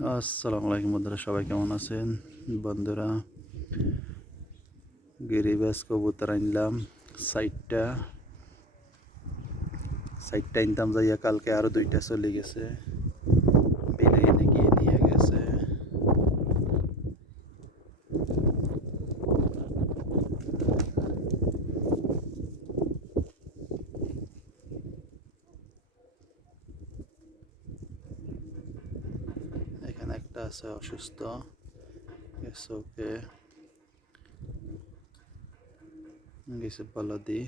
আসসালামু আলাইকুম বন্ধুরা, সবাই কেমন আছেন? বন্ধুরা গিরিবাস কবুতর আনলাম, সাইটটা সাইটটা আনতাম যাইয়া কালকে আরও দুইটা চলে গেছে। একটা আছে অসুস্থ গেছে ওকে গেছে বলদি